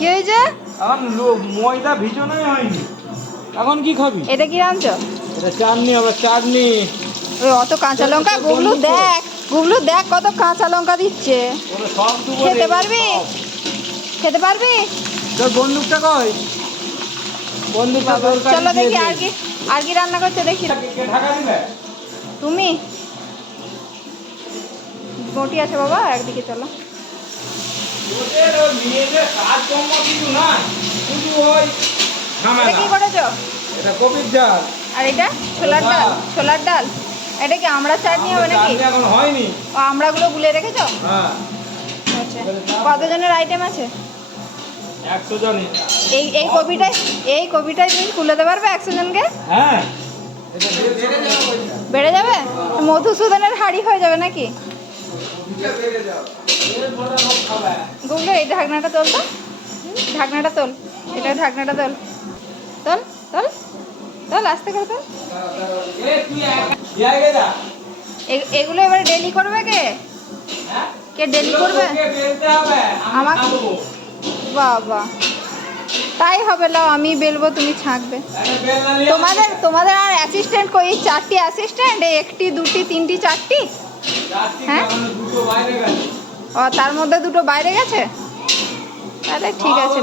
কি হয়েছে? এখন ময়দা ভিজানোই হয়নি। এখন কি খাবি? এটা কি রাঁধছো? এটা চাটনি হবে, চাটনি। ওই অত কাঁচা লঙ্কা, গুগলু দেখ, গুগলু দেখ কত কাঁচা লঙ্কা দিচ্ছে। ওরে সব দেবো রে, খেতে পারবি? সব। খেতে পারবি? তোর বন্দুকটা কই? বন্দুকটা বাবা, দরকার। চলো দেখি আর কি রান্না করছে দেখি। কে ঢাকা দিবে? তুমি বটি আছে বাবা, একদিকে চলো। ওদের ওই মেয়েদের কাজকর্ম কিছু না, শুধু ওই ঝামেলা। এটা কি করেছো? এটা কপির ঝাল। আর এটা ছোলার ডাল, ছোলার ডাল। এটা কি আমড়া চাটনি হবে নাকি? চাটনি এখন হয়নি। ও আমড়াগুলো গুলে রেখেছো? হ্যাঁ, আচ্ছা, কতজনের আইটেম আছে? 100 জনই। এই কপিটাই তুমি কুলাতে পারবে 100 জনকে? হ্যাঁ, এটা বেড়ে যাবে? মধুসূদনের হাড়ি হয়ে যাবে নাকি? গুগলো এই ঢাকনাটা তোল তো, ঢাকনাটা তোল, এটা ঢাকনাটা তোল, তোল তোল তোল, আস্তে করে তোল। এগুলো এবারে ডেলি করবে কে? কে ডেলি করবে? আমার বাবা, তাই হবে। লাও আমি বেলবো, তুমি ছাঁকবে। তোমাদের আর অ্যাসিস্ট্যান্ট কই? 4টি অ্যাসিস্ট্যান্ট, একটি দুটি তিনটি চারটি? হ্যাঁ, ও তার মধ্যে দুটো বাইরে গেছে, তাহলে ঠিক আছে।